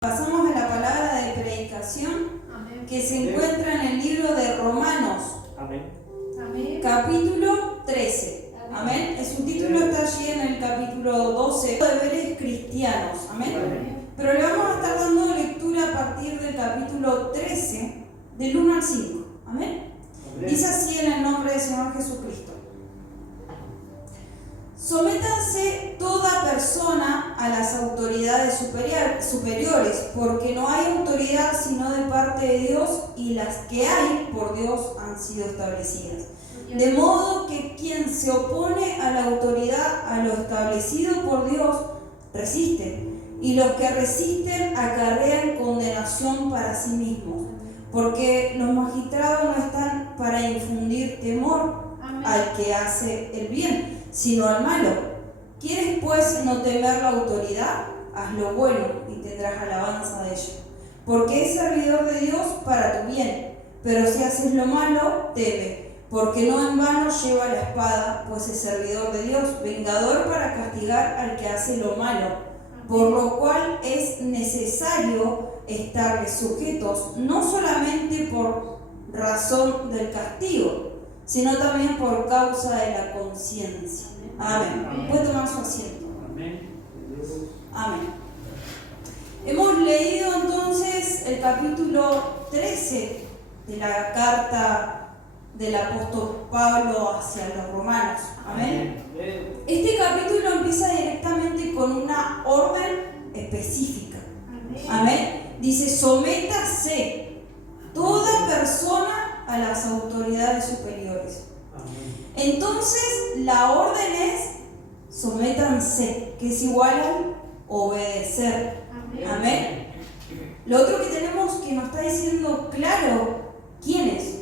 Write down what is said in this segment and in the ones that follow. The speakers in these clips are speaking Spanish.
Pasamos a la palabra de predicación. Amén. Que se encuentra en el libro de Romanos. Amén. Amén. Capítulo 13. Amén. El subtítulo está allí en el capítulo 12, deberes cristianos. Amén. Amén. Pero le vamos a estar dando lectura a partir del capítulo 13, del 1 al 5. Amén. Amén. Dice así en el nombre del Señor Jesucristo: sométanse toda persona a las autoridades superiores, porque no hay autoridad sino de parte de Dios, y las que hay por Dios han sido establecidas. De modo que quien se opone a la autoridad, a lo establecido por Dios, resiste, y los que resisten acarrean condenación para sí mismos, porque los magistrados no están para infundir temor al que hace el bien, sino al malo. ¿Quieres pues no temer la autoridad? Haz lo bueno y tendrás alabanza de ella, porque es servidor de Dios para tu bien. Pero si haces lo malo, teme, porque no en vano lleva la espada, pues es servidor de Dios, vengador para castigar al que hace lo malo. Por lo cual es necesario estarles sujetos, no solamente por razón del castigo, sino también por causa de la conciencia. Amén. Puede tomar su asiento. Amén. Amén. Hemos leído entonces el capítulo 13 de la carta del apóstol Pablo hacia los romanos. Amén. Este capítulo empieza directamente con una orden específica. Amén. Dice: sométase toda persona a las autoridades superiores. Entonces la orden es: sométanse, que es igual a obedecer. Amén. Lo otro que tenemos que nos está diciendo claro: ¿quiénes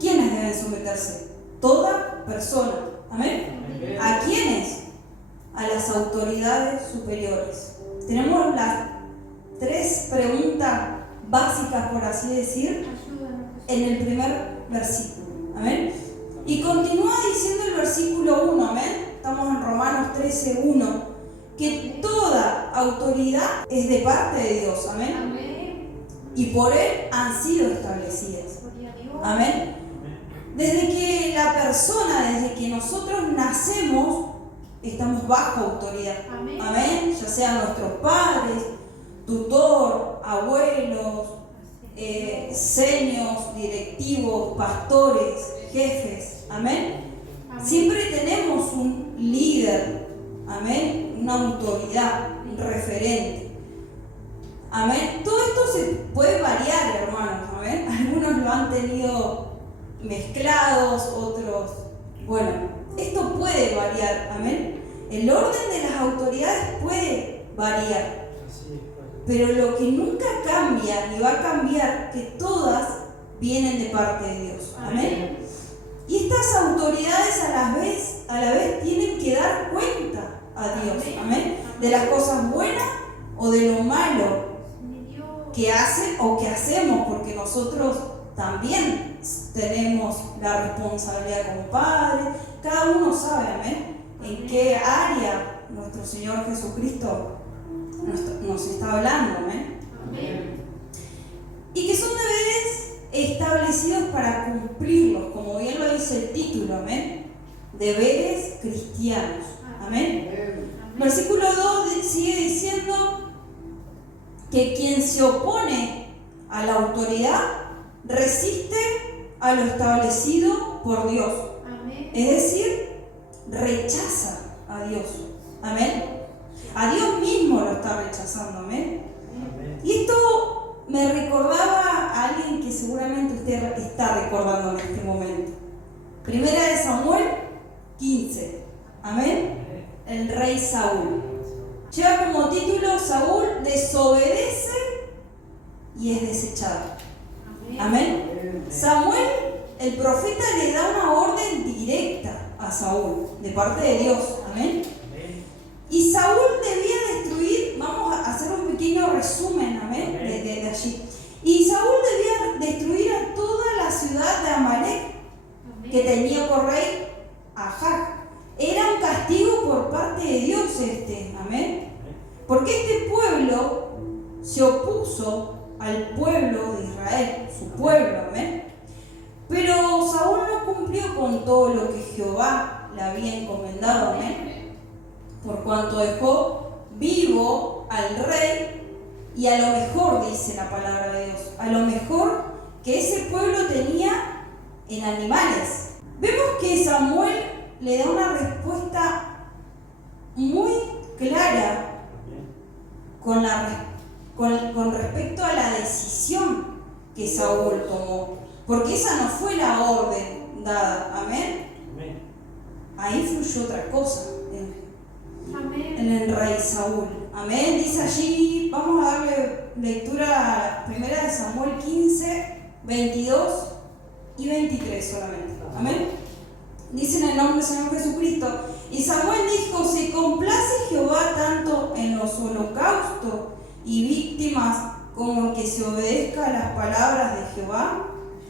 deben someterse? Toda persona. Amén. ¿A quiénes? A las autoridades superiores. Tenemos las tres preguntas básicas, por así decir, en el primer versículo. Amén. Y continúa diciendo el versículo 1, amén. Estamos en Romanos 13, 1, que toda autoridad es de parte de Dios, amén. Amén. Y por Él han sido establecidas. Amén. Desde que la persona, desde que nosotros nacemos, estamos bajo autoridad. Amén. Amén. Ya sean nuestros padres, tutor, abuelos, senios, directivos, pastores, jefes. Amén. Amén. Siempre tenemos un líder. Amén. Una autoridad, un referente. Amén. Todo esto se puede variar, hermanos. Amén. Algunos lo han tenido mezclados, otros, bueno, esto puede variar. Amén. El orden de las autoridades puede variar, pero lo que nunca cambia ni va a cambiar, que todas vienen de parte de Dios. Amén. Y estas autoridades a la vez tienen que dar cuenta a Dios. Amén. De las cosas buenas o de lo malo que hacen o que hacemos, porque nosotros también tenemos la responsabilidad como padres. Cada uno sabe, amén, en qué área nuestro Señor Jesucristo nos está hablando, amén. Amén. Y que son deberes establecidos para cumplirlos, como bien lo dice el título, amén. Deberes cristianos, amén. Amén. Versículo 2 sigue diciendo que quien se opone a la autoridad resiste a lo establecido por Dios. Amén. Es decir, rechaza a Dios. Amén. A Dios mismo lo está rechazando. Amén. Amén. Y esto me recordaba a alguien que seguramente usted está recordando en este momento. Primera de Samuel 15. Amén. El rey Saúl. Lleva como título: Saúl desobedece y es desechado. Amén. Samuel, el profeta, le da una orden directa a Saúl de parte de Dios. Amén. Y Saúl debía destruir, vamos a hacer un pequeño resumen, amén, de allí. Y Saúl debía destruir a toda la ciudad de Amalek, que tenía por rey Agag. Era un castigo por parte de Dios amén. Porque este pueblo se opuso al pueblo de Israel, su pueblo, amén. Pero Saúl no cumplió con todo lo que Jehová le había encomendado, amén, por cuanto dejó vivo al rey, y a lo mejor, dice la palabra de Dios, a lo mejor que ese pueblo tenía en animales. Vemos que Samuel le da una respuesta muy clara con respecto a la decisión que Saúl tomó, porque esa no fue la orden dada, amén. Ahí fluyó otra cosa en el rey Saúl, amén. Dice allí, vamos a darle lectura a primera de Samuel 15, 22 y 23 solamente, amén. Dice en el nombre del Señor Jesucristo: y Samuel dijo: ¿se complace Jehová tanto en los holocaustos y víctimas como en que se obedezca a las palabras de Jehová?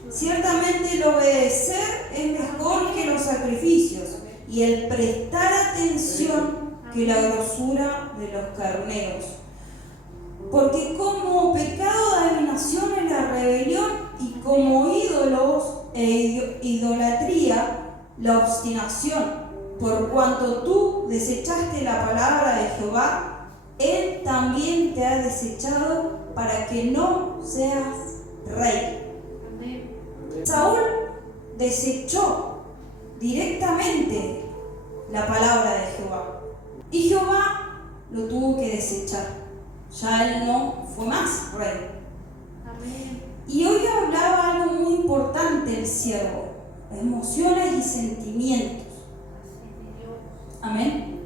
Ciertamente el obedecer es mejor que los sacrificios, y el prestar atención que la grosura de los carneros. Porque como pecado de adivinación es la rebelión, y como ídolos e idolatría la obstinación. Por cuanto tú desechaste la palabra de Jehová, Él también te ha desechado para que no seas rey. Amén. Saúl desechó directamente la palabra de Jehová, y Jehová lo tuvo que desechar. Ya él no fue más rey. Amén. Y hoy hablaba algo muy importante el siervo: emociones y sentimientos. Amén.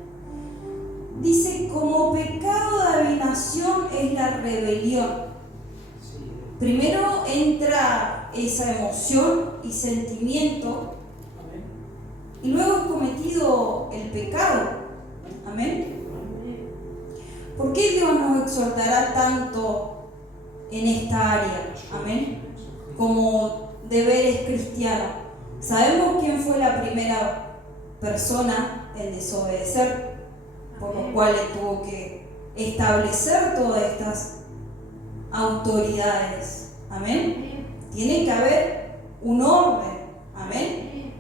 Dice: como pecado de adivinación es la rebelión. Primero entra esa emoción y sentimiento, y luego es cometido el pecado. Amén. ¿Por qué Dios nos exhortará tanto en esta área? Amén. Como deberes cristianos. Sabemos quién fue la primera persona en desobedecer, por lo cual tuvo que establecer todas estas autoridades. Amén. Tiene que haber un orden. Amén.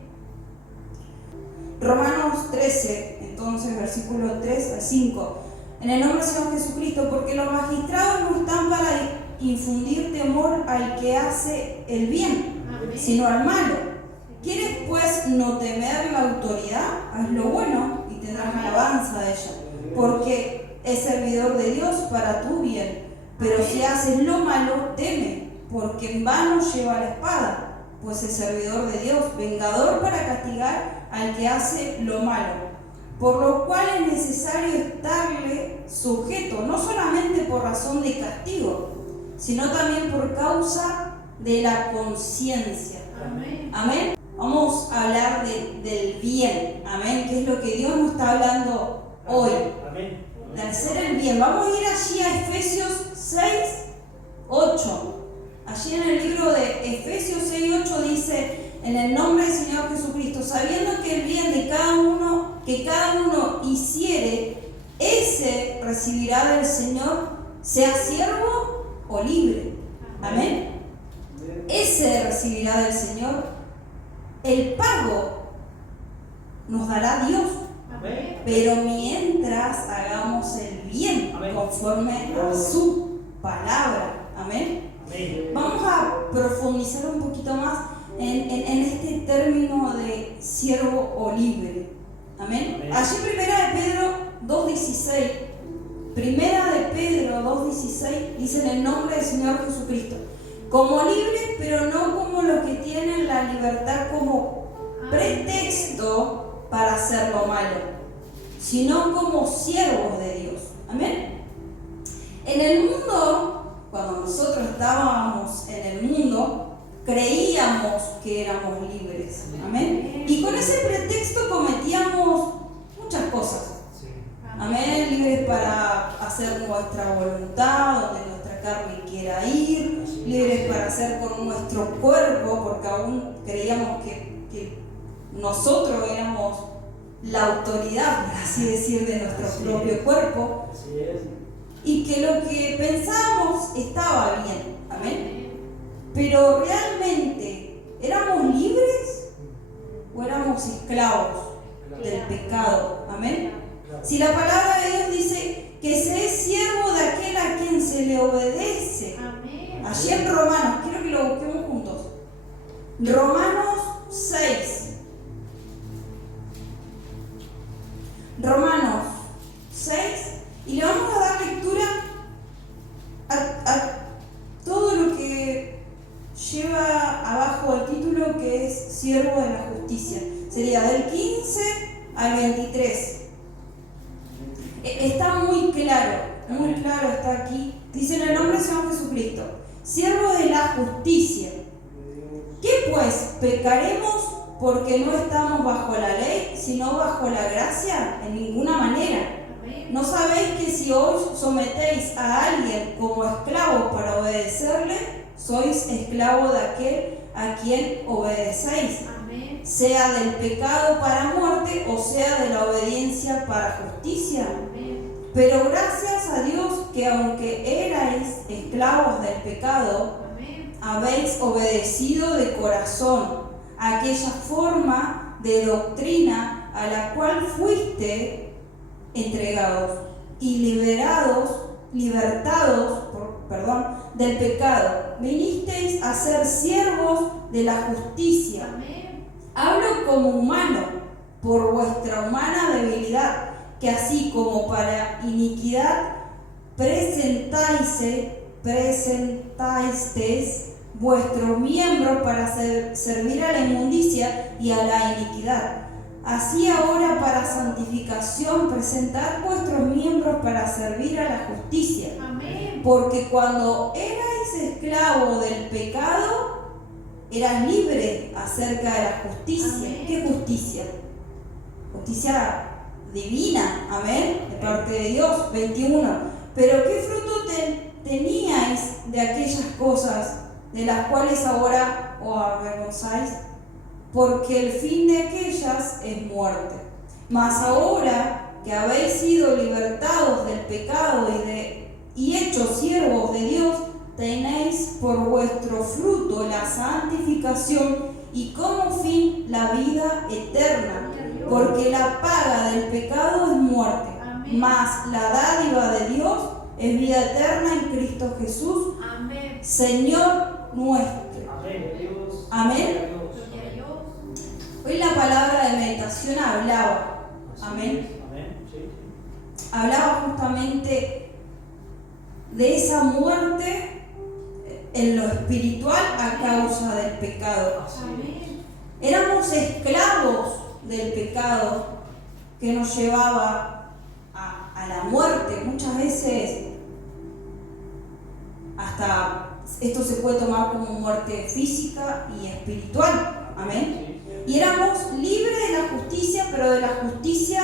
Romanos 13, entonces, versículos 3 al 5. En el nombre del Señor Jesucristo: porque los magistrados no están para infundir temor al que hace el bien, sino al malo. ¿Quieres pues no temer la autoridad? Haz lo bueno y tendrás alabanza de ella, porque es servidor de Dios para tu bien. Pero si haces lo malo, teme, porque en vano lleva la espada, pues es servidor de Dios, vengador para castigar al que hace lo malo. Por lo cual es necesario estarle sujeto, no solamente por razón de castigo, sino también por causa de la conciencia. Amén. Amén. Vamos a hablar del bien. Amén. Que es lo que Dios nos está hablando hoy. Amén. De hacer el bien. Vamos a ir allí a Efesios 6, 8. Allí en el libro de Efesios 6, 8 dice: en el nombre del Señor Jesucristo, sabiendo que el bien de cada uno hiciere, ese recibirá del Señor, sea siervo o libre. Amén. Ese recibirá del Señor. El pago nos dará Dios. Amén. Pero mientras hagamos el bien, amén, conforme a su palabra. Amén. Amén. Vamos a profundizar un poquito más en este término de siervo o libre. Amén. Amén. Allí primera de Pedro 2:16. Primera de Pedro 2:16 dice: en el nombre del Señor Jesucristo, como libres, pero no como los que tienen la libertad como pretexto para hacer lo malo, sino como siervos de Dios. Amén. En el mundo, cuando nosotros estábamos en el mundo, creíamos que éramos libres. Amén. Y con ese pretexto cometíamos muchas cosas. Amén. Libres para hacer nuestra voluntad, donde nuestra carne quiera ir, libres para hacer con nuestro cuerpo, porque aún creíamos que nosotros éramos la autoridad, por así decir, de nuestro propio cuerpo. y que lo que pensábamos estaba bien. Amén. Pero realmente, ¿éramos libres o éramos esclavos del pecado? Amén. Si la palabra de Dios dice que se es siervo de aquel a quien se le obedece. Allí en Romanos, quiero que lo busquemos juntos. Romanos 6. Romanos 6. Y le vamos a dar lectura a todo lo que lleva abajo el título, que es siervo de la justicia. Sería del 15 al 23. Está muy claro está aquí. Dice: en el nombre del Señor Jesucristo, siervo de la justicia. ¿Qué pues? ¿Pecaremos porque no estamos bajo la ley, sino bajo la gracia? En ninguna manera. ¿No sabéis que si os sometéis a alguien como esclavo para obedecerle, sois esclavo de aquel a quien obedecéis? Sea del pecado para muerte o sea de la obediencia para justicia. Pero gracias a Dios que aunque erais esclavos del pecado, habéis obedecido de corazón a aquella forma de doctrina a la cual fuiste entregados y libertados del pecado. Vinisteis a ser siervos de la justicia. Hablo como humano, por vuestra humana debilidad, que así como para iniquidad presentasteis vuestros miembros para servir a la inmundicia y a la iniquidad. Así ahora para santificación presentad vuestros miembros para servir a la justicia. Porque cuando erais esclavos del pecado, eras libre acerca de la justicia. ¿Qué justicia? Justicia divina, amén, de parte de Dios. 21. Pero ¿qué fruto teníais de aquellas cosas de las cuales ahora os avergonzáis? Porque el fin de aquellas es muerte. Mas ahora que habéis sido libertados del pecado y hechos siervos de Dios, tenéis por vuestro fruto la santificación y como fin la vida eterna. Porque la paga del pecado es muerte, mas la dádiva de Dios es vida eterna en Cristo Jesús, Señor nuestro. Amén. Hoy la palabra de meditación hablaba, hablaba justamente de esa muerte en lo espiritual a causa del pecado. Éramos esclavos del pecado que nos llevaba a la muerte. Muchas veces hasta esto se puede tomar como muerte física y espiritual. Amén. Y éramos libres de la justicia, pero de la justicia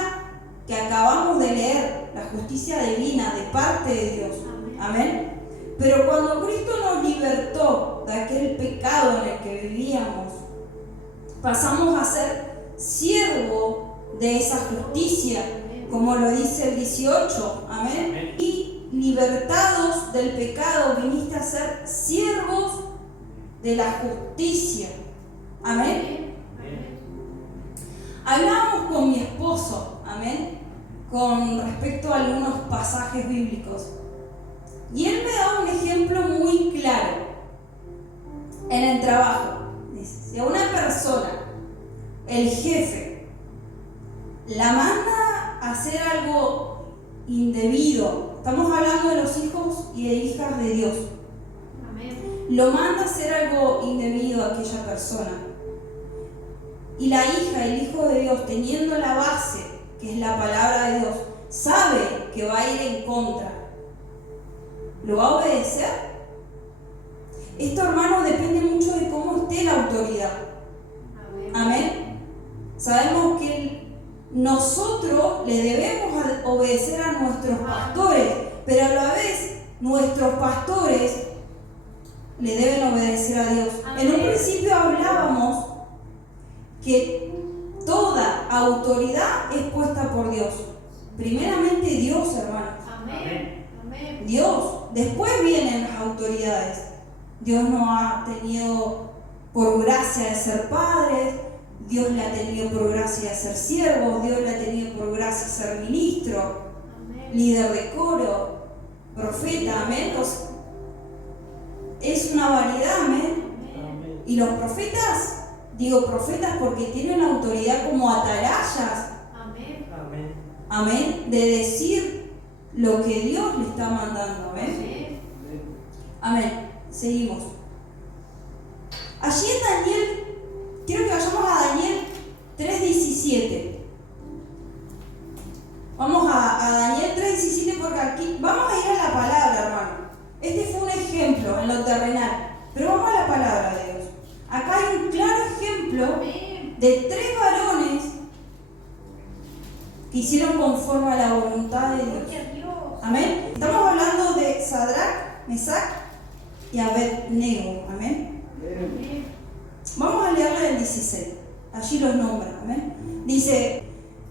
que acabamos de leer, la justicia divina de parte de Dios. Amén. Pero cuando Cristo nos libertó de aquel pecado en el que vivíamos, pasamos a ser siervos de esa justicia, como lo dice el 18. Amén. Y libertados del pecado, viniste a ser siervos de la justicia. Amén. Hablábamos con mi esposo, amén, con respecto a algunos pasajes bíblicos. Y él me da un ejemplo muy claro. En el trabajo, dice, si a una persona, el jefe, la manda a hacer algo indebido, estamos hablando de los hijos y de hijas de Dios, lo manda a hacer algo indebido a aquella persona, y la hija, el hijo de Dios, teniendo la base, que es la palabra de Dios, sabe que va a ir en contra, ¿lo va a obedecer? Esto, hermanos, depende mucho de cómo esté la autoridad. Amén. Sabemos que nosotros le debemos obedecer a nuestros pastores, pero a la vez nuestros pastores le deben obedecer a Dios. En un principio hablábamos que toda autoridad es puesta por Dios. Primeramente Dios, hermanos. Amén. Dios. Después vienen las autoridades. Dios nos ha tenido por gracia de ser padres, Dios le ha tenido por gracia de ser siervos, Dios le ha tenido por gracia de ser ministro, líder de coro, profeta, amén. Es una variedad, amén. Y los profetas, digo profetas porque tienen autoridad como atalayas, amén, de decir lo que Dios le está mandando, amén. Amén. Seguimos. Allí en Daniel, quiero que vayamos a Daniel 3:17. Vamos a Daniel 3:17 porque aquí vamos a ir a la palabra, hermano. Este fue un ejemplo en lo terrenal, pero vamos a la palabra de Dios. Acá hay un claro ejemplo de 3 varones que hicieron conforme a la voluntad de Dios. Amén. Estamos hablando de Sadrac, Mesac y Abednego. Amén. Vamos a leerlo del 16. Allí los nombra. Amén. Dice: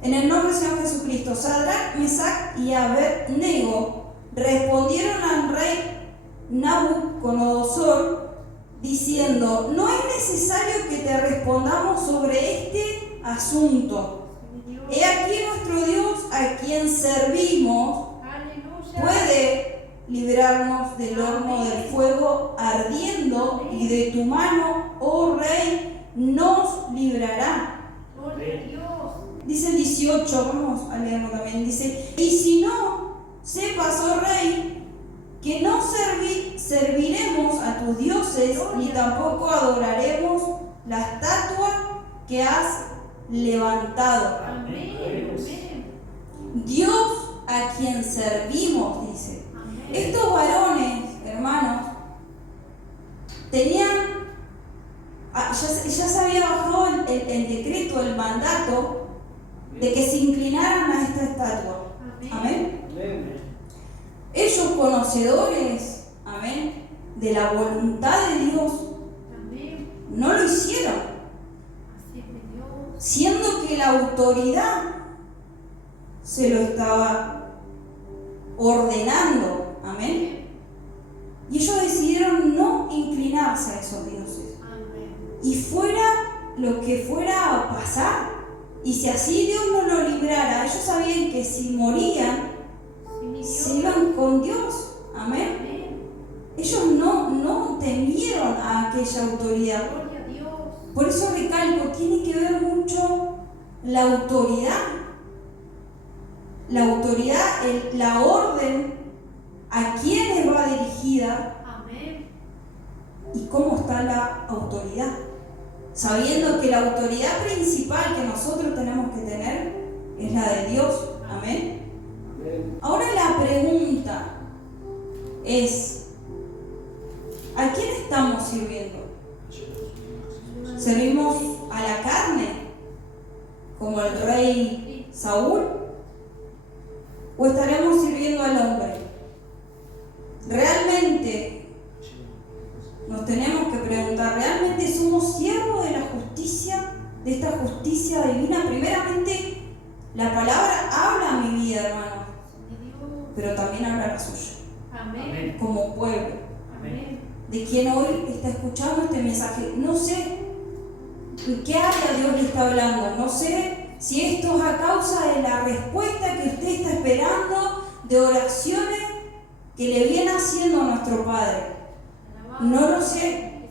en el nombre del Señor Jesucristo, Sadrac, Mesac y Abednego respondieron al rey Nabucodonosor diciendo: no es necesario que te respondamos sobre este asunto. He aquí nuestro Dios, a quien servimos, puede librarnos del horno del fuego ardiendo, y de tu mano, oh rey, nos librará. Dice el 18, vamos a leerlo también, dice: y si no, sepas, oh rey, que no serviremos a tus dioses, ni tampoco adoraremos la estatua que has levantado. Dios a quien servimos, dice. Estos varones, hermanos, tenían, ya se había bajado el decreto, el mandato de que se inclinaran a esta estatua. Amén. Ellos, conocedores, amén, de la voluntad de Dios, no lo hicieron, siendo que la autoridad se lo estaba ordenando. Amén. Y ellos decidieron no inclinarse a esos dioses. Y fuera lo que fuera a pasar, y si así Dios no lo librara, ellos sabían que si morían, se iban con Dios. Amén. Ellos no temieron a aquella autoridad. Por eso recalco, tiene que ver mucho la autoridad. La autoridad, la orden, a quiénes va dirigida. Amén. Y cómo está la autoridad. Sabiendo que la autoridad principal que nosotros tenemos que tener es la de Dios. Amén. Amén. Ahora la pregunta es: ¿a quién estamos sirviendo? ¿Servimos a la carne, como el rey Saúl? ¿O estaremos sirviendo al hombre? Realmente nos tenemos que preguntar: ¿realmente somos siervos de la justicia, de esta justicia divina? Primeramente, la palabra habla a mi vida, hermano, pero también habla a la suya. Amén. Como pueblo. Amén. De quien hoy está escuchando este mensaje, no sé en qué área Dios le está hablando, no sé si esto es a causa de la respuesta que usted está esperando, de oraciones que le viene haciendo a nuestro Padre. No lo sé,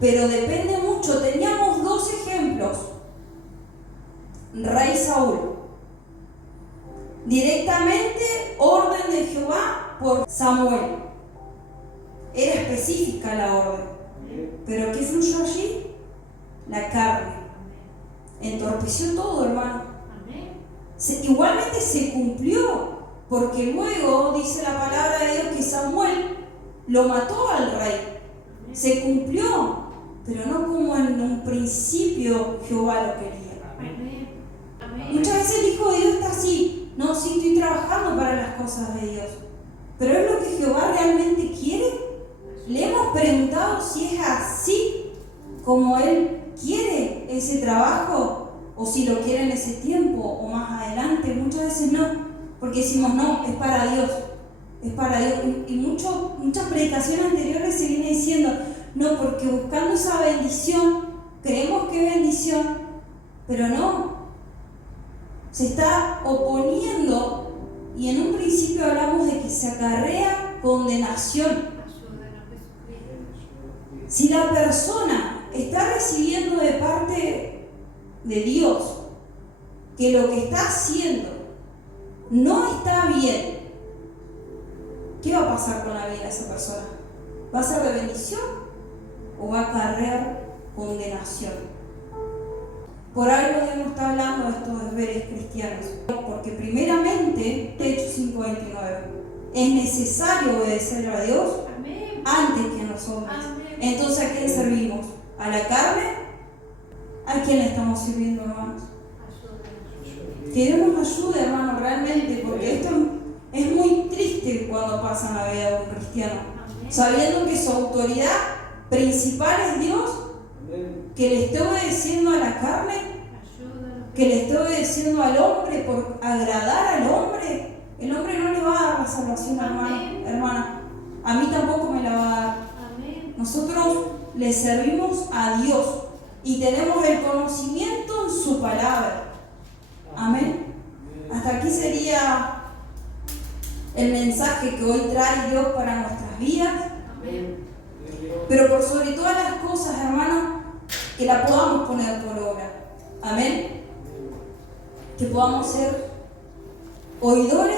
pero depende mucho. Teníamos 2 ejemplos. Rey Saúl, directamente orden de Jehová por Samuel. Era específica la orden, pero ¿qué fluyó allí? La carne. Entorpeció todo, hermano. Igualmente se cumplió, porque luego dice la palabra de Dios que Samuel lo mató al rey. Se cumplió, pero no como en un principio Jehová lo quería. Muchas veces el Hijo de Dios está así: no, sí, estoy trabajando para las cosas de Dios, pero ¿es lo que Jehová realmente quiere? ¿Le hemos preguntado si es así como Él quiere ese trabajo? ¿O si lo quiere en ese tiempo o más adelante? Muchas veces no, porque decimos: no, es para Dios. es para Dios. Y muchas predicaciones anteriores se viene diciendo, no, porque buscando esa bendición, creemos que es bendición, pero no. Se está oponiendo, y en un principio hablamos de que se acarrea condenación. Si la persona está recibiendo de parte de Dios que lo que está haciendo no está bien, ¿qué va a pasar con la vida de esa persona? ¿Va a ser de bendición o va a acarrear condenación? Por algo Dios nos está hablando de estos deberes cristianos, porque primeramente, Hechos 5:29, es necesario obedecer a Dios antes que a los hombres. Entonces, ¿a quién servimos? ¿A la carne? ¿A quién le estamos sirviendo, hermanos? Que Dios nos ayude, hermanos, realmente, porque esto es muy triste cuando pasa en la vida de un cristiano, sabiendo que su autoridad principal es Dios, que le esté obedeciendo a la carne, que le esté obedeciendo al hombre por agradar al hombre. El hombre no le va a dar la salvación, hermana. A mí tampoco me la va a dar. Nosotros le servimos a Dios y tenemos el conocimiento en su palabra. Amén. Hasta aquí sería el mensaje que hoy trae Dios para nuestras vidas. Pero por sobre todas las cosas, hermanos, que la podamos poner por obra. Amén. Que podamos ser oidores